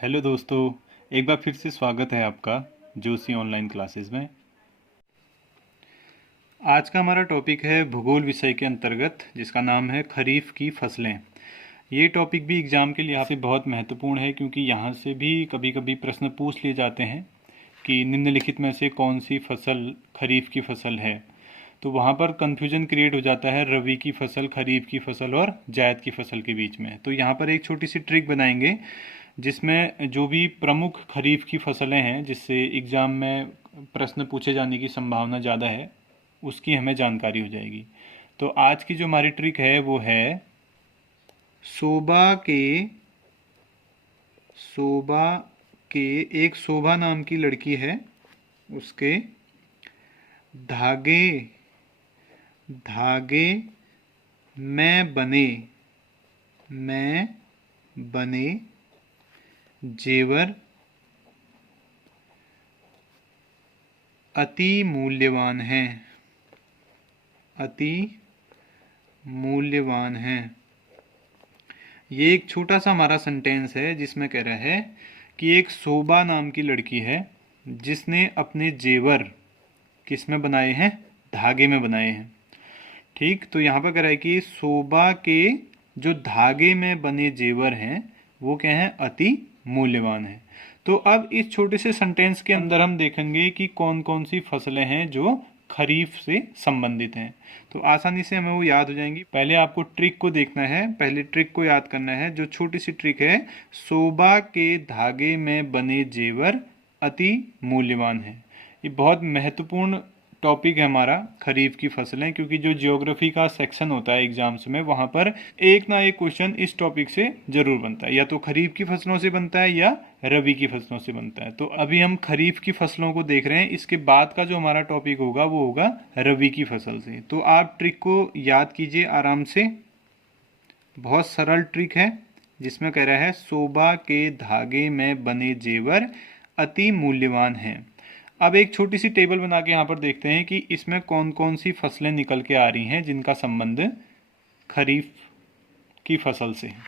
Hello दोस्तों, एक बार फिर से स्वागत है आपका जोशी ऑनलाइन क्लासेस में। आज का हमारा टॉपिक है भूगोल विषय के अंतर्गत, जिसका नाम है खरीफ की फसलें। ये टॉपिक भी एग्ज़ाम के लिहाज से बहुत महत्वपूर्ण है, क्योंकि यहाँ से भी कभी कभी प्रश्न पूछ लिए जाते हैं कि निम्नलिखित में से कौन सी फसल खरीफ की फसल है। तो वहाँ पर कन्फ्यूजन क्रिएट हो जाता है रबी की फसल, खरीफ की फसल और जायद की फसल के बीच में। तो यहाँ पर एक छोटी सी ट्रिक बनाएंगे, जिसमें जो भी प्रमुख खरीफ की फसलें हैं जिससे एग्ज़ाम में प्रश्न पूछे जाने की संभावना ज़्यादा है, उसकी हमें जानकारी हो जाएगी। तो आज की जो हमारी ट्रिक है वो है शोभा के एक शोभा नाम की लड़की है, उसके धागे धागे में बने जेवर अति मूल्यवान हैं। ये एक छोटा सा हमारा सेंटेंस है जिसमें कह रहा है कि एक शोभा नाम की लड़की है जिसने अपने जेवर किस में बनाए हैं? धागे में बनाए हैं। ठीक, तो यहाँ पर कह रहा है कि शोभा के जो धागे में बने जेवर हैं वो क्या हैं? अति मूल्यवान है। तो अब इस छोटे से सेंटेंस के अंदर हम देखेंगे कि कौन कौन सी फसलें हैं जो खरीफ से संबंधित हैं। तो आसानी से हमें वो याद हो जाएंगी। पहले आपको ट्रिक को देखना है, पहले ट्रिक को याद करना है। जो छोटी सी ट्रिक है, शोभा के धागे में बने जेवर अति मूल्यवान है। ये बहुत महत्वपूर्ण टॉपिक है हमारा खरीफ की फसलें, क्योंकि जो ज्योग्राफी का सेक्शन होता है एग्जाम्स में, वहाँ पर एक ना एक क्वेश्चन इस टॉपिक से जरूर बनता है। या तो खरीफ की फसलों से बनता है या रबी की फसलों से बनता है। तो अभी हम खरीफ की फसलों को देख रहे हैं, इसके बाद का जो हमारा टॉपिक होगा वो होगा रबी की फसल से। तो आप ट्रिक को याद कीजिए आराम से। बहुत सरल ट्रिक है जिसमें कह रहा है शोभा के धागे में बने जेवर अति मूल्यवान हैं। अब एक छोटी सी टेबल बना के यहाँ पर देखते हैं कि इसमें कौन कौन सी फसलें निकल के आ रही हैं जिनका संबंध खरीफ की फसल से है।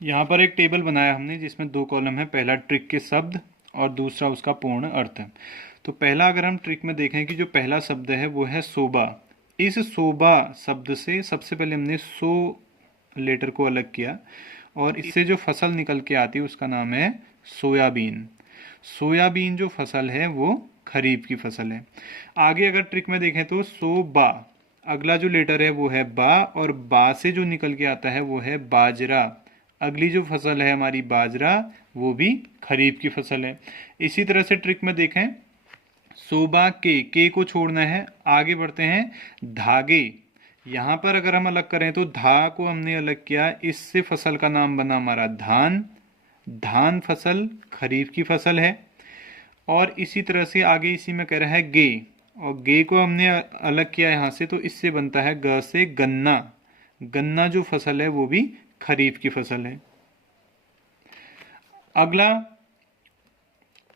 यहाँ पर एक टेबल बनाया हमने जिसमें दो कॉलम है, पहला ट्रिक के शब्द और दूसरा उसका पूर्ण अर्थ है। तो पहला अगर हम ट्रिक में देखें कि जो पहला शब्द है वो है शोभा। इस शोभा शब्द से सबसे पहले हमने सो लेटर को अलग किया और इससे जो फसल निकल के आती है उसका नाम है सोयाबीन। सोयाबीन जो फसल है वो खरीफ की फसल है। आगे अगर ट्रिक में देखें तो सोबा, अगला जो लेटर है वो है बा और बा से जो निकल के आता है वो है बाजरा। अगली जो फसल है हमारी बाजरा, वो भी खरीफ की फसल है। इसी तरह से ट्रिक में देखें, सोबा के को छोड़ना है। आगे बढ़ते हैं, धागे। यहाँ पर अगर हम अलग करें तो धा को हमने अलग किया, इससे फसल का नाम बना हमारा धान। धान फसल खरीफ की फसल है। और इसी तरह से आगे इसी में कह रहा है गे, और गे को हमने अलग किया यहाँ से, तो इससे बनता है ग से गन्ना। गन्ना जो फसल है वो भी खरीफ की फसल है। अगला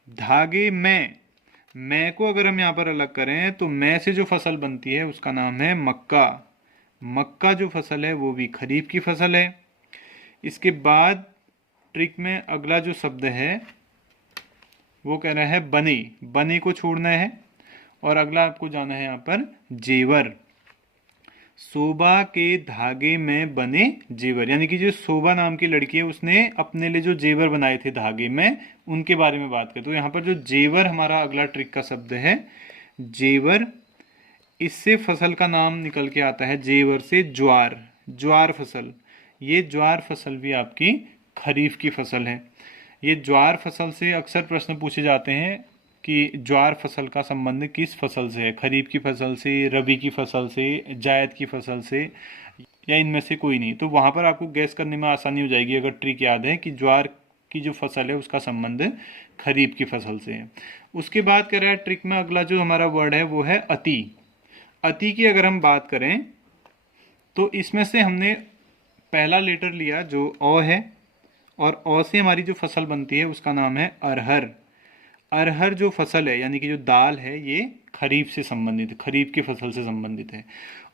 धागे मैं को अगर हम यहाँ पर अलग करें तो मैं से जो फसल बनती है उसका नाम है मक्का। मक्का जो फसल है वो भी खरीफ की फसल है। इसके बाद ट्रिक में अगला जो शब्द है वो कह रहा है बने। बने को छोड़ना है और अगला आपको जाना है यहाँ पर जेवर। शोभा के धागे में बने जेवर, यानी कि जो शोभा नाम की लड़की है उसने अपने लिए जो जेवर बनाए थे धागे में, उनके बारे में बात करें तो यहाँ पर जो जेवर हमारा अगला ट्रिक का शब्द है जेवर, इससे फसल का नाम निकल के आता है जेवर से ज्वार। ज्वार फसल, ये ज्वार फसल भी आपकी खरीफ की फसल है। ये ज्वार फसल से अक्सर प्रश्न पूछे जाते हैं कि ज्वार फसल का संबंध किस फसल से है? खरीफ की फसल से, रबी की फसल से, जायद की फसल से, या इनमें से कोई नहीं। तो वहाँ पर आपको गैस करने में आसानी हो जाएगी अगर ट्रिक याद है कि ज्वार की जो फसल है उसका संबंध खरीफ की फसल से है। उसके बाद कह रहा है ट्रिक में अगला जो हमारा वर्ड है वो है अति। अति की अगर हम बात करें तो इसमें से हमने पहला लेटर लिया जो अ है, और अ से हमारी जो फसल बनती है उसका नाम है अरहर। अरहर जो फसल है यानी कि जो दाल है ये खरीफ से संबंधित है, खरीफ की फसल से संबंधित है।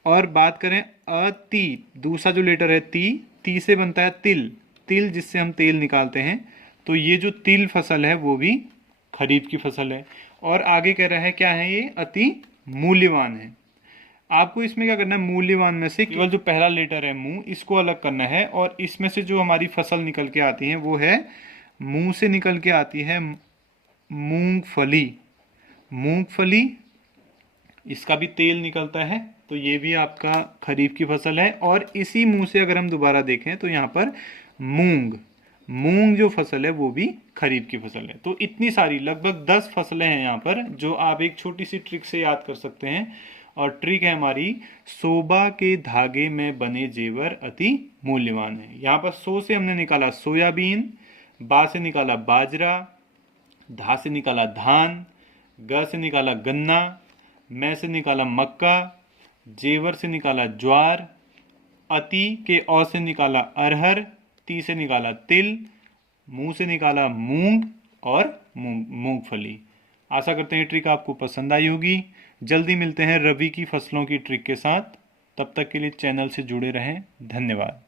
और बात करें अति, दूसरा जो लेटर है ती, ती से बनता है तिल। तिल जिससे हम तेल निकालते हैं, तो ये जो तिल फसल है वो भी खरीफ की फसल है। और आगे कह रहा है क्या है, ये अति मूल्यवान है। आपको इसमें क्या करना है, मूल्यवान में से केवल जो पहला लेटर है मू, इसको अलग करना है, और इसमें से जो हमारी फसल निकल के आती है वो है, मुंह से निकल के आती है मूंगफली। मूंगफली, इसका भी तेल निकलता है, तो ये भी आपका खरीफ की फसल है। और इसी मुंह से अगर हम दोबारा देखें तो यहाँ पर मूंग, मूंग जो फसल है वो भी खरीफ की फसल है। तो इतनी सारी लगभग 10 फसलें हैं यहाँ पर, जो आप एक छोटी सी ट्रिक से याद कर सकते हैं। और ट्रिक है हमारी, सोबा के धागे में बने जेवर अति मूल्यवान है। यहाँ पर सो से हमने निकाला सोयाबीन, बा से निकाला बाजरा, धा से निकाला धान, ग से निकाला गन्ना, मैं से निकाला मक्का, जेवर से निकाला ज्वार, अति के औ से निकाला अरहर, ती से निकाला तिल, मुंह से निकाला मूंग और मूंगफली। आशा करते हैं ट्रिक आपको पसंद आई होगी। जल्दी मिलते हैं रबी की फसलों की ट्रिक के साथ। तब तक के लिए चैनल से जुड़े रहें। धन्यवाद।